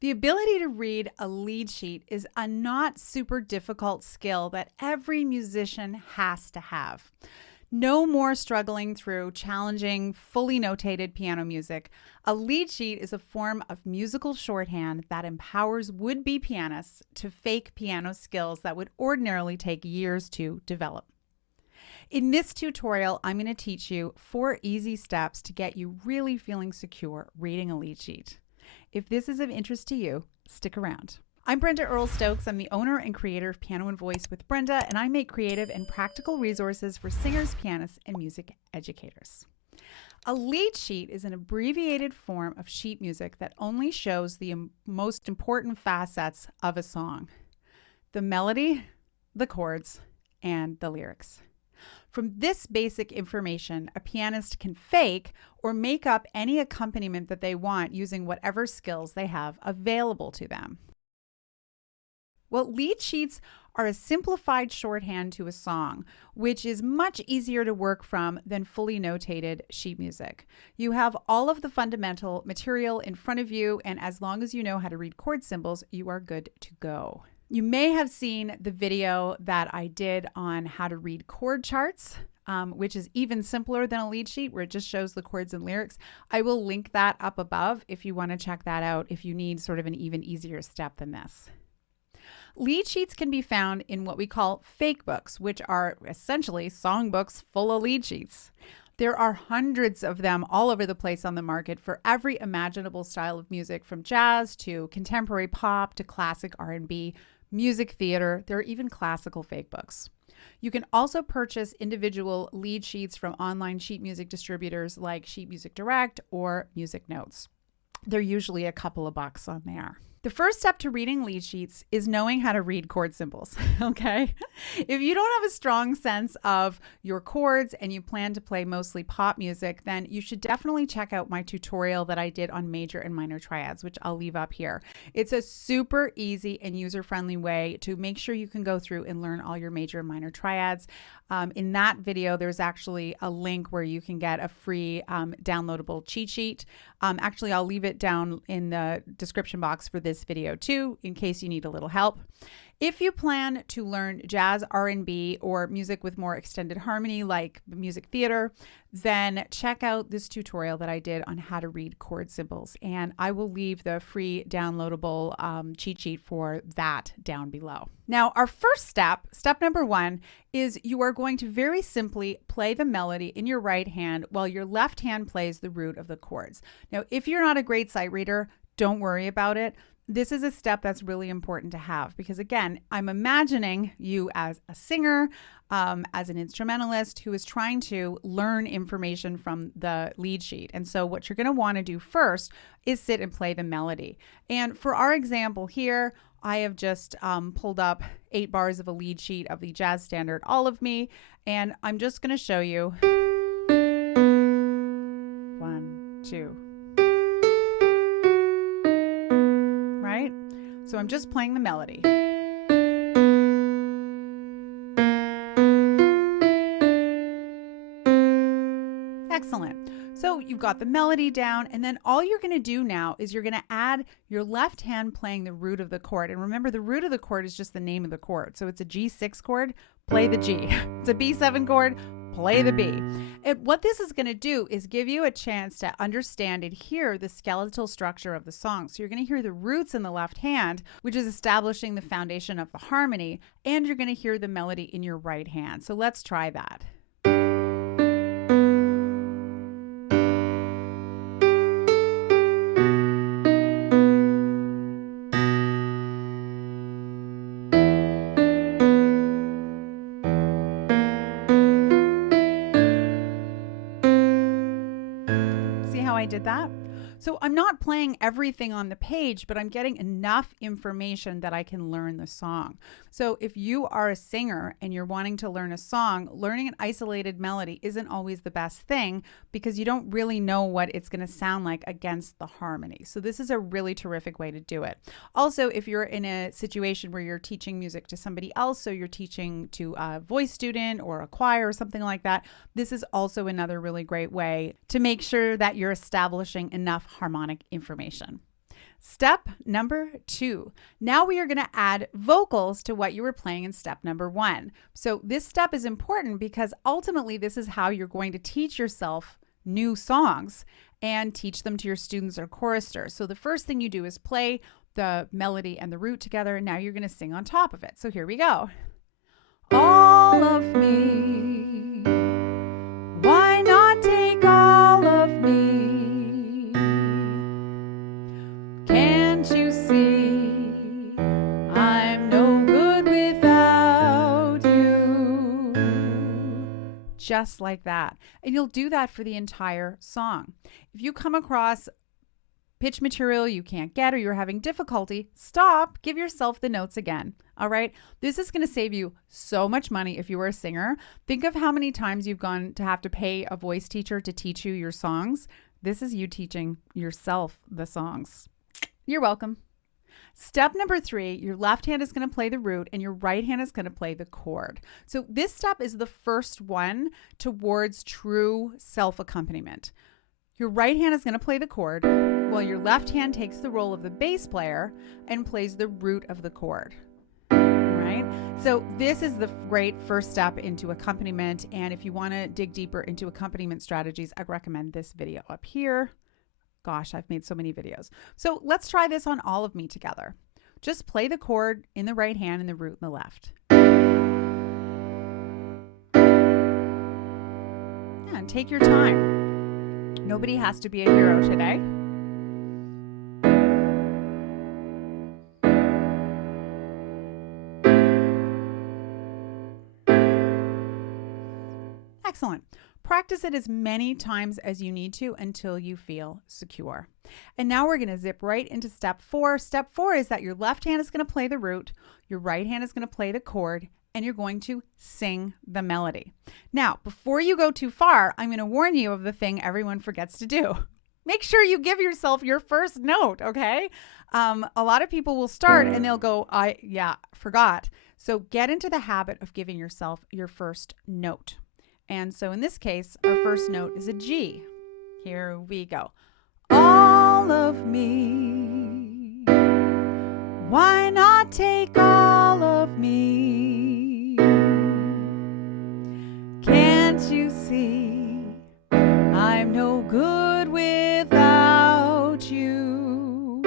The ability to read a lead sheet is a not super difficult skill that every musician has to have. No more struggling through challenging, fully notated piano music. A lead sheet is a form of musical shorthand that empowers would-be pianists to fake piano skills that would ordinarily take years to develop. In this tutorial, I'm going to teach you 4 easy steps to get you really feeling secure reading a lead sheet. If this is of interest to you, stick around. I'm Brenda Earl-Stokes. I'm the owner and creator of Piano and Voice with Brenda, and I make creative and practical resources for singers, pianists, and music educators. A lead sheet is an abbreviated form of sheet music that only shows the most important facets of a song: the melody, the chords, and the lyrics. From this basic information, a pianist can fake or make up any accompaniment that they want using whatever skills they have available to them. Well, lead sheets are a simplified shorthand to a song, which is much easier to work from than fully notated sheet music. You have all of the fundamental material in front of you, and as long as you know how to read chord symbols, you are good to go. You may have seen the video that I did on how to read chord charts, which is even simpler than a lead sheet where it just shows the chords and lyrics. I will link that up above if you want to check that out if you need sort of an even easier step than this. Lead sheets can be found in what we call fake books, which are essentially songbooks full of lead sheets. There are hundreds of them all over the place on the market for every imaginable style of music, from jazz to contemporary pop to classic R&B, music theater. There are even classical fake books. You can also purchase individual lead sheets from online sheet music distributors like Sheet Music Direct or Music Notes. They're usually a couple of bucks on there. The first step to reading lead sheets is knowing how to read chord symbols, okay? If you don't have a strong sense of your chords and you plan to play mostly pop music, then you should definitely check out my tutorial that I did on major and minor triads, which I'll leave up here. It's a super easy and user-friendly way to make sure you can go through and learn all your major and minor triads. In that video, there's actually a link where you can get a free downloadable cheat sheet. Actually, I'll leave it down in the description box for this video too, in case you need a little help. If you plan to learn jazz, R&B, or music with more extended harmony like music theater, then check out this tutorial that I did on how to read chord symbols. And I will leave the free downloadable cheat sheet for that down below. Now, our first step, step number 1, is you are going to very simply play the melody in your right hand while your left hand plays the root of the chords. Now, if you're not a great sight reader, don't worry about it. This is a step that's really important to have because, again, I'm imagining you as a singer, as an instrumentalist who is trying to learn information from the lead sheet. And so what you're going to want to do first is sit and play the melody. And for our example here, I have just pulled up 8 bars of a lead sheet of the jazz standard All of Me, and I'm just going to show you 1, 2. Right? So I'm just playing the melody. Excellent. So you've got the melody down, and then all you're going to do now is you're going to add your left hand playing the root of the chord. And remember, the root of the chord is just the name of the chord. So it's a G6 chord, play the G. It's a B7 chord, play the B. And what this is going to do is give you a chance to understand and hear the skeletal structure of the song. So you're going to hear the roots in the left hand, which is establishing the foundation of the harmony, and you're going to hear the melody in your right hand. So let's try that. I did that. So I'm not playing everything on the page, but I'm getting enough information that I can learn the song. So if you are a singer and you're wanting to learn a song, learning an isolated melody isn't always the best thing because you don't really know what it's going to sound like against the harmony. So this is a really terrific way to do it. Also, if you're in a situation where you're teaching music to somebody else, so you're teaching to a voice student or a choir or something like that, this is also another really great way to make sure that you're establishing enough harmonic information. Step number 2. Now we are going to add vocals to what you were playing in step number 1. So this step is important because ultimately this is how you're going to teach yourself new songs and teach them to your students or choristers. So the first thing you do is play the melody and the root together, and now you're going to sing on top of it. So here we go. All of me, why not take all of me? Can't you see I'm no good without you? Just like that. And you'll do that for the entire song. If you come across pitch material you can't get or you're having difficulty, stop, give yourself the notes again. All right. This is going to save you so much money if you were a singer. Think of how many times you've gone to have to pay a voice teacher to teach you your songs. This is you teaching yourself the songs. You're welcome. Step number 3, your left hand is going to play the root and your right hand is going to play the chord. So this step is the first one towards true self-accompaniment. Your right hand is going to play the chord while your left hand takes the role of the bass player and plays the root of the chord. Right? So this is the great first step into accompaniment. And if you want to dig deeper into accompaniment strategies, I recommend this video up here. Gosh, I've made so many videos. So let's try this on All of Me together. Just play the chord in the right hand and the root in the left. Yeah, and take your time. Nobody has to be a hero today. Excellent. Practice it as many times as you need to until you feel secure. And now we're going to zip right into step 4. Step 4 is that your left hand is going to play the root, your right hand is going to play the chord, and you're going to sing the melody. Now, before you go too far, I'm going to warn you of the thing everyone forgets to do. Make sure you give yourself your first note, okay? A lot of people will start and they'll go, forgot. So get into the habit of giving yourself your first note. And so in this case, our first note is a G. Here we go. All of me, why not take all of me? Can't you see I'm no good without you?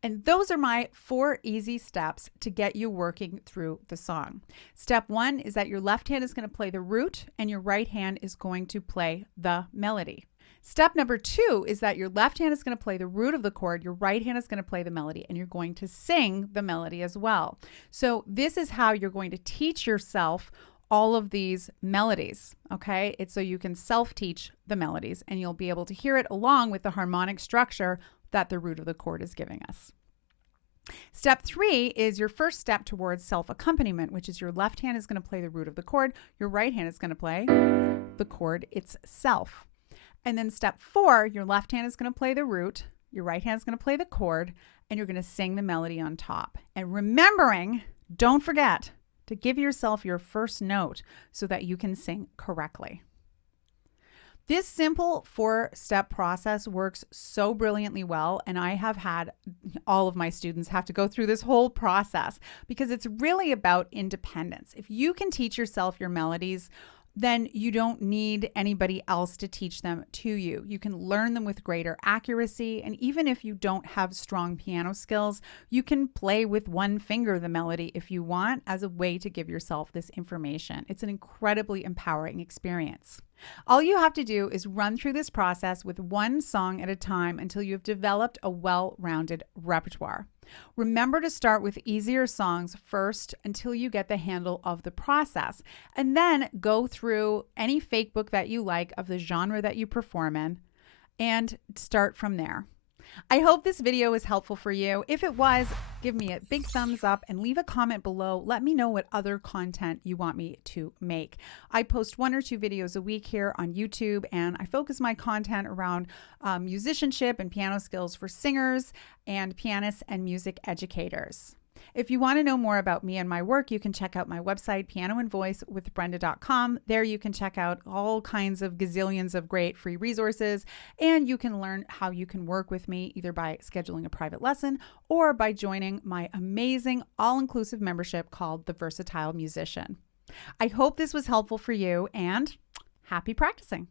And those are my 4 easy steps to get you working through the song. Step 1 is that your left hand is going to play the root and your right hand is going to play the melody. Step number 2 is that your left hand is going to play the root of the chord, your right hand is going to play the melody, and you're going to sing the melody as well. So this is how you're going to teach yourself all of these melodies, okay? It's so you can self-teach the melodies and you'll be able to hear it along with the harmonic structure that the root of the chord is giving us. Step 3 is your first step towards self-accompaniment, which is your left hand is going to play the root of the chord, your right hand is going to play the chord itself. And then step 4, your left hand is going to play the root, your right hand is going to play the chord, and you're going to sing the melody on top. And remembering, don't forget to give yourself your first note so that you can sing correctly. This simple 4-step process works so brilliantly well, and I have had all of my students have to go through this whole process because it's really about independence. If you can teach yourself your melodies, then you don't need anybody else to teach them to you. You can learn them with greater accuracy, and even if you don't have strong piano skills, you can play with one finger the melody if you want as a way to give yourself this information. It's an incredibly empowering experience. All you have to do is run through this process with one song at a time until you've developed a well-rounded repertoire. Remember to start with easier songs first until you get the handle of the process, and then go through any fake book that you like of the genre that you perform in and start from there. I hope this video was helpful for you. If it was, give me a big thumbs up and leave a comment below. Let me know what other content you want me to make. I post 1 or 2 videos a week here on YouTube, and I focus my content around musicianship and piano skills for singers and pianists and music educators. If you want to know more about me and my work, you can check out my website, pianoandvoicewithbrenda.com. There you can check out all kinds of gazillions of great free resources, and you can learn how you can work with me either by scheduling a private lesson or by joining my amazing all-inclusive membership called The Versatile Musician. I hope this was helpful for you, and happy practicing.